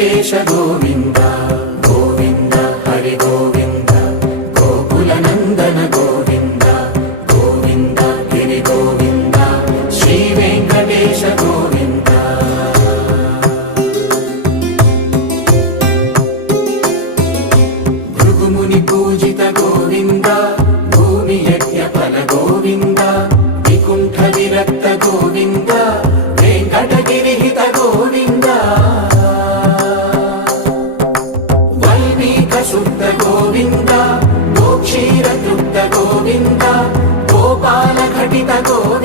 వెంకటేశ గోవింద గోవింద హరి గోవింద గోకుల నందన గోవింద గోవింద గిరి గోవింద శ్రీ వెంకటేశ గోవింద భృగుముని పూజిత గోవింద భూమి యజ్ఞ ఫల గోవింద వికుంఠ విరక్త గోవింద వెంకటగిరిహిత గోవింద వల్మీక శుద్ధ గోవింద గోక్షీర తృప్త గోవింద గోపాల ఘటిత గోవింద